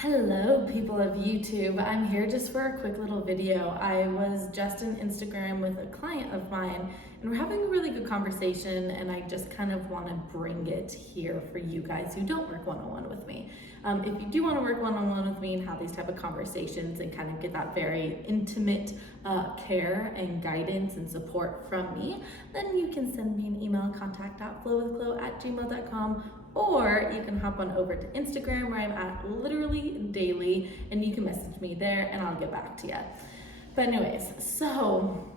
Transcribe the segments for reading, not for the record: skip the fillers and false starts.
Hello, people of YouTube. I'm here just for a quick little video. I was just on Instagram with a client of mine, and we're having a really good conversation, and I just kind of want to bring it here for you guys who don't work one-on-one with me. If you do want to work one-on-one with me and have these type of conversations and kind of get that very intimate care and guidance and support from me, then you can send me an email, contact.flowwithchloe@gmail.com, or you can hop on over to Instagram where I'm at literally daily, and you can message me there and I'll get back to you. But anyways, so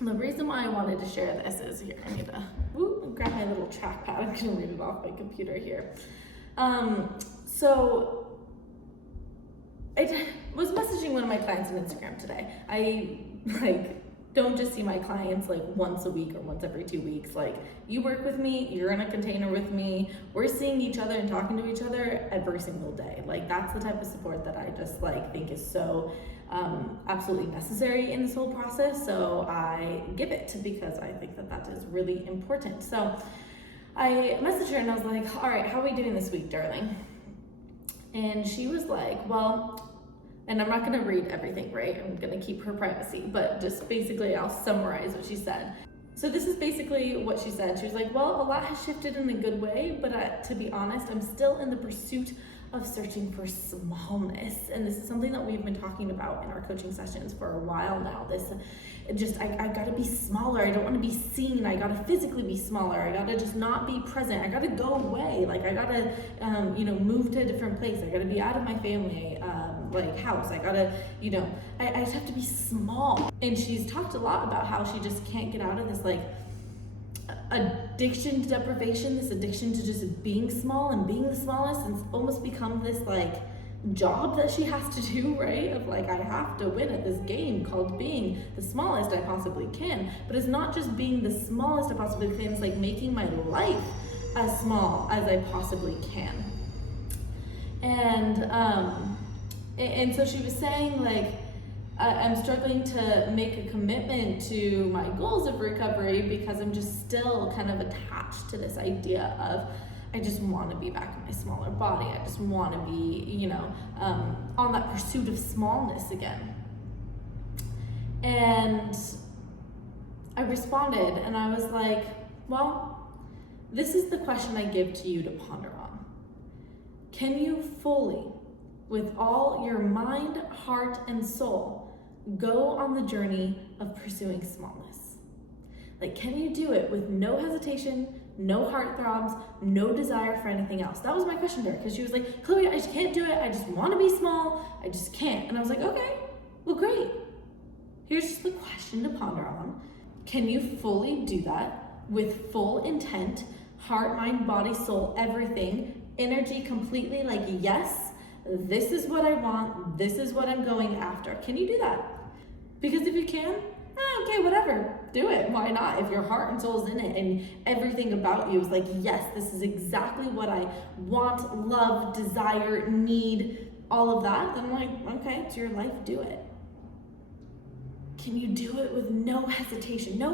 the reason why I wanted to share this is here. I need to grab my little trackpad. I'm gonna read it off my computer here. So I was messaging one of my clients on Instagram today. I don't just see my clients like once a week or once every 2 weeks. Like, you work with me, you're in a container with me, we're seeing each other and talking to each other every single day. Like, that's the type of support that I just think is so absolutely necessary in this whole process. So I give it because I think that is really important. So I messaged her and I was like, all right, how are we doing this week, darling? And she was like, well, and I'm not gonna read everything, right? I'm gonna keep her privacy, but just basically I'll summarize what she said. So this is basically what she said. She was like, well, a lot has shifted in a good way, but to be honest, I'm still in the pursuit of searching for smallness. And this is something that we've been talking about in our coaching sessions for a while now. I gotta be smaller. I don't wanna be seen. I gotta physically be smaller. I gotta just not be present. I gotta go away. Like, I gotta, move to a different place. I gotta be out of my family, house. I gotta, I just have to be small. And she's talked a lot about how she just can't get out of this, addiction to deprivation, this addiction to just being small and being the smallest, and it's almost become this job that she has to do, right? Of I have to win at this game called being the smallest I possibly can. But it's not just being the smallest I possibly can, it's making my life as small as I possibly can. And so she was saying I'm struggling to make a commitment to my goals of recovery because I'm just still kind of attached to this idea of I just want to be back in my smaller body. I just want to be, on that pursuit of smallness again. And I responded and I was like, well, this is the question I give to you to ponder on. Can you fully, with all your mind, heart, and soul, go on the journey of pursuing smallness? Can you do it with no hesitation, no heart throbs, no desire for anything else? That was my question to her, because she was like, Chloe, I just can't do it. I just want to be small. I just can't. And I was like, okay, well, great. Here's just the question to ponder on. Can you fully do that with full intent, heart, mind, body, soul, everything, energy completely, yes, this is what I want, this is what I'm going after? Can you do that? Because if you can, okay, whatever, do it. Why not? If your heart and soul is in it and everything about you is yes, this is exactly what I want, love, desire, need, all of that, then okay, it's your life, do it. Can you do it with no hesitation, no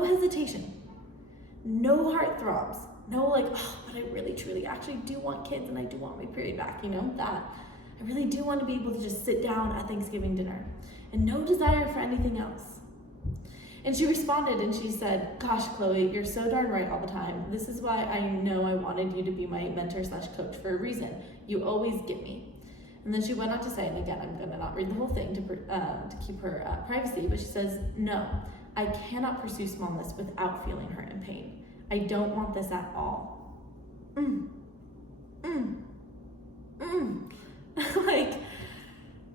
heart throbs, no but I really, truly, actually do want kids and I do want my period back, that. I really do want to be able to just sit down at Thanksgiving dinner and no desire for anything else. And she responded and she said, gosh, Chloe, you're so darn right all the time. This is why I know I wanted you to be my mentor/coach for a reason. You always get me. And then she went on to say, and again, I'm going to not read the whole thing to keep her privacy, but she says, no, I cannot pursue smallness without feeling hurt and pain. I don't want this at all.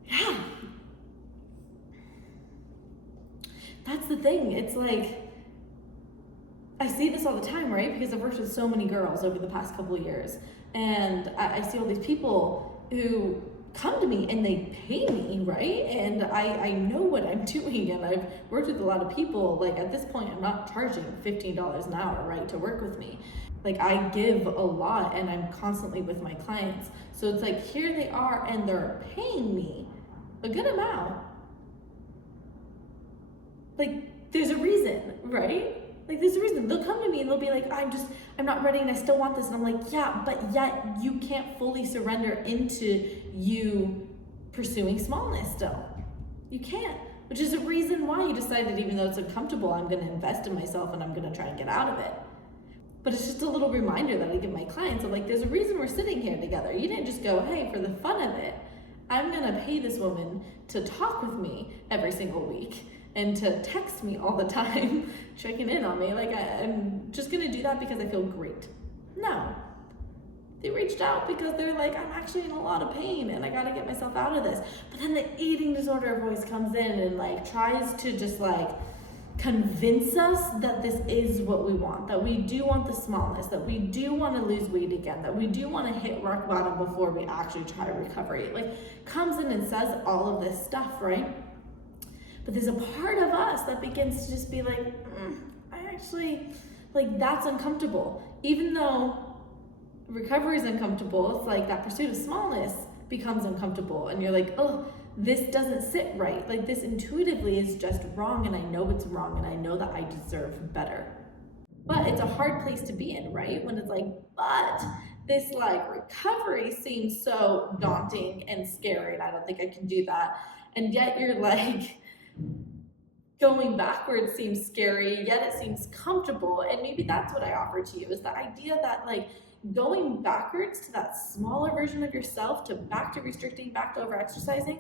Yeah. That's the thing. It's I see this all the time, right? Because I've worked with so many girls over the past couple of years, and I see all these people who come to me and they pay me, right? And I know what I'm doing, and I've worked with a lot of people. At this point, I'm not charging $15 an hour, right, to work with me. I give a lot and I'm constantly with my clients. So it's here they are and they're paying me a good amount. There's a reason, right? There's a reason. They'll come to me and they'll be like, I'm not ready and I still want this. And I'm like, yeah, but yet you can't fully surrender into you pursuing smallness still. You can't, which is a reason why you decided, even though it's uncomfortable, I'm going to invest in myself and I'm going to try and get out of it. But it's just a little reminder that I give my clients of like, there's a reason we're sitting here together. You didn't just go, hey, for the fun of it, I'm going to pay this woman to talk with me every single week and to text me all the time, checking in on me. Like, I'm just going to do that because I feel great. No. They reached out because they're like, I'm actually in a lot of pain and I got to get myself out of this. But then the eating disorder voice comes in and like tries to just like convince us that this is what we want, that we do want the smallness, that we do want to lose weight again, that we do want to hit rock bottom before we actually try recovery. Like, comes in and says all of this stuff, right? But there's a part of us that begins to just be like, I actually, like, that's uncomfortable. Even though recovery is uncomfortable, it's like that pursuit of smallness becomes uncomfortable and you're like, oh, this doesn't sit right. Like, this intuitively is just wrong and I know it's wrong and I know that I deserve better. But it's a hard place to be in, right? When it's like, but this like recovery seems so daunting and scary and I don't think I can do that. And yet you're like, going backwards seems scary, yet it seems comfortable. And maybe that's what I offer to you, is the idea that like going backwards to that smaller version of yourself, to back to restricting, back to over exercising,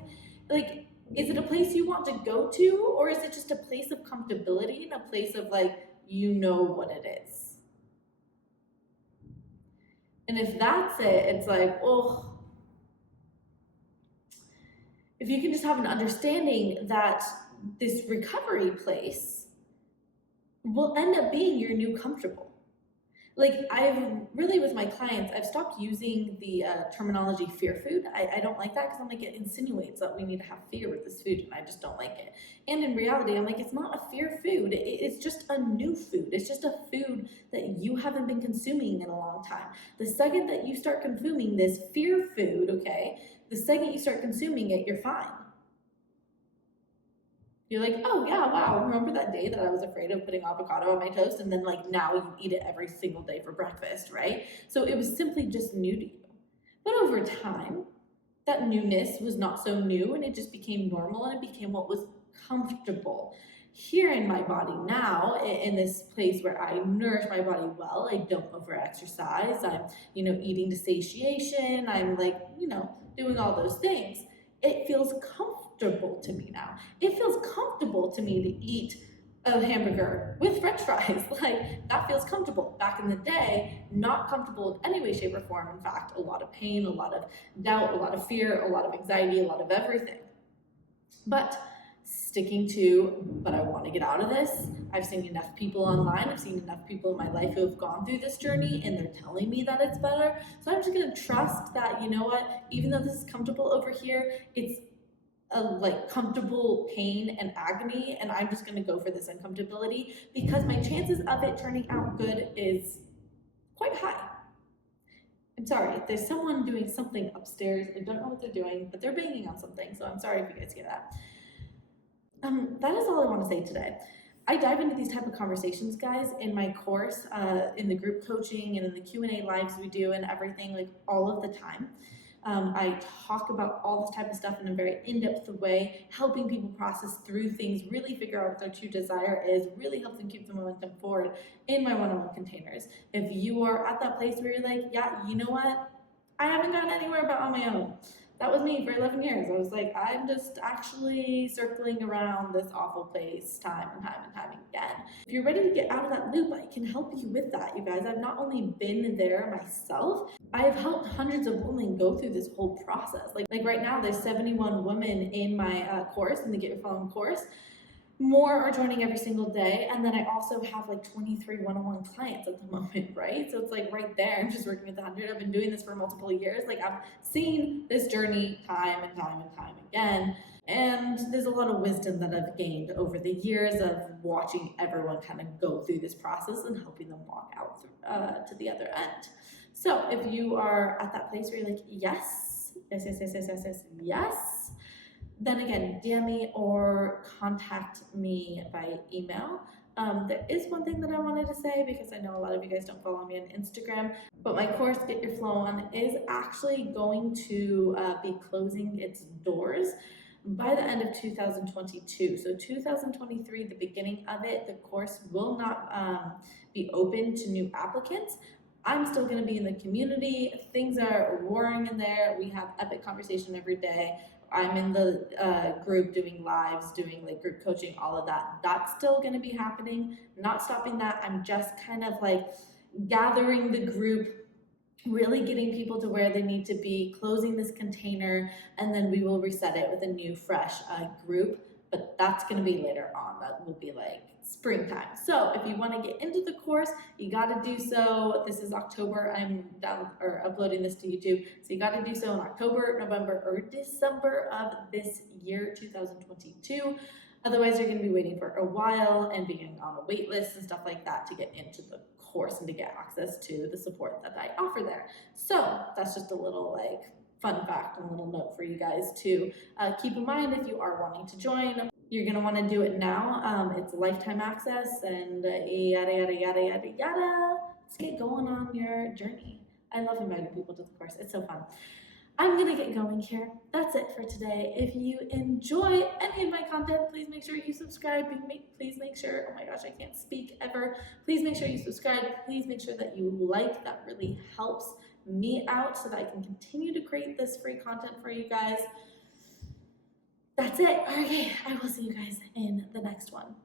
like, is it a place you want to go to, or is it just a place of comfortability and a place of like, you know what it is? And if that's it, it's like, oh, if you can just have an understanding that this recovery place will end up being your new comfortable. Like, I've really, with my clients, I've stopped using the terminology fear food. I don't like that because I'm like, it insinuates that we need to have fear with this food, and I just don't like it. And in reality, I'm like, it's not a fear food. It's just a new food. It's just a food that you haven't been consuming in a long time. The second that you start consuming this fear food, okay, the second you start consuming it, you're fine. You're like, oh yeah, wow, remember that day that I was afraid of putting avocado on my toast, and then like now you eat it every single day for breakfast, right? So it was simply just new to you. But over time, that newness was not so new and it just became normal and it became what was comfortable. Here in my body now, in this place where I nourish my body well, I don't over exercise, I'm, eating to satiation, I'm like, doing all those things. It feels comfortable to me now. It feels comfortable to me to eat a hamburger with french fries. Like, that feels comfortable. Back in the day, not comfortable in any way, shape, or form. In fact, a lot of pain, a lot of doubt, a lot of fear, a lot of anxiety, a lot of everything. But sticking to, but I want to get out of this. I've seen enough people online, I've seen enough people in my life who have gone through this journey and they're telling me that it's better. So I'm just going to trust that, you know what, even though this is comfortable over here, it's a like comfortable pain and agony, and I'm just going to go for this uncomfortability because my chances of it turning out good is quite high. I'm sorry, there's someone doing something upstairs. I don't know what they're doing, but they're banging on something, so I'm sorry if you guys hear that. That is all I want to say today. I dive into these type of conversations, guys, in my course, in the group coaching and in the Q&A lives we do and everything, like all of the time. I talk about all this type of stuff in a very in-depth way, helping people process through things, really figure out what their true desire is, really help them keep the momentum forward in my one-on-one containers. If you are at that place where you're like, yeah, you know what? I haven't gotten anywhere but on my own. That was me for 11 years. I was like, I'm just actually circling around this awful place time and time and time again. If you're ready to get out of that loop, I can help you with that, you guys. I've not only been there myself, I have helped hundreds of women go through this whole process. Like right now, there's 71 women in my course, in the Get Your Following course. More are joining every single day, and then I also have like 23 one-on-one clients at the moment, right? So it's like right there, I'm just working with 100. I've been doing this for multiple years. Like, I've seen this journey time and time and time again, and there's a lot of wisdom that I've gained over the years of watching everyone kind of go through this process and helping them walk out to the other end. So if you are at that place where you're like, yes, then again, DM me or contact me by email. There is one thing that I wanted to say, because I know a lot of you guys don't follow me on Instagram, but my course Get Your Flow On is actually going to be closing its doors by the end of 2022. So 2023, the beginning of it, the course will not be open to new applicants. I'm still going to be in the community. Things are roaring in there. We have epic conversation every day. I'm in the group doing lives, doing like group coaching, all of that. That's still going to be happening. Not stopping that. I'm just kind of like gathering the group, really getting people to where they need to be, closing this container, and then we will reset it with a new, fresh group. But that's going to be later on. That will be like springtime. So if you want to get into the course, you got to do so. This is October. I'm uploading this to YouTube. So you got to do so in October, November, or December of this year, 2022. Otherwise, you're going to be waiting for a while and being on a wait list and stuff like that to get into the course and to get access to the support that I offer there. So that's just a little like fun fact and a little note for you guys to keep in mind if you are wanting to join. You're going to want to do it now. It's lifetime access and yada, yada, yada, yada, yada. Let's get going on your journey. I love inviting people to the course. It's so fun. I'm gonna get going here. That's it for today. If you enjoy any of my content, please make sure you subscribe. Please make sure, oh my gosh, I can't speak ever. Please make sure you subscribe. Please make sure that you like. That really helps me out so that I can continue to create this free content for you guys. That's it. Okay, I will see you guys in the next one.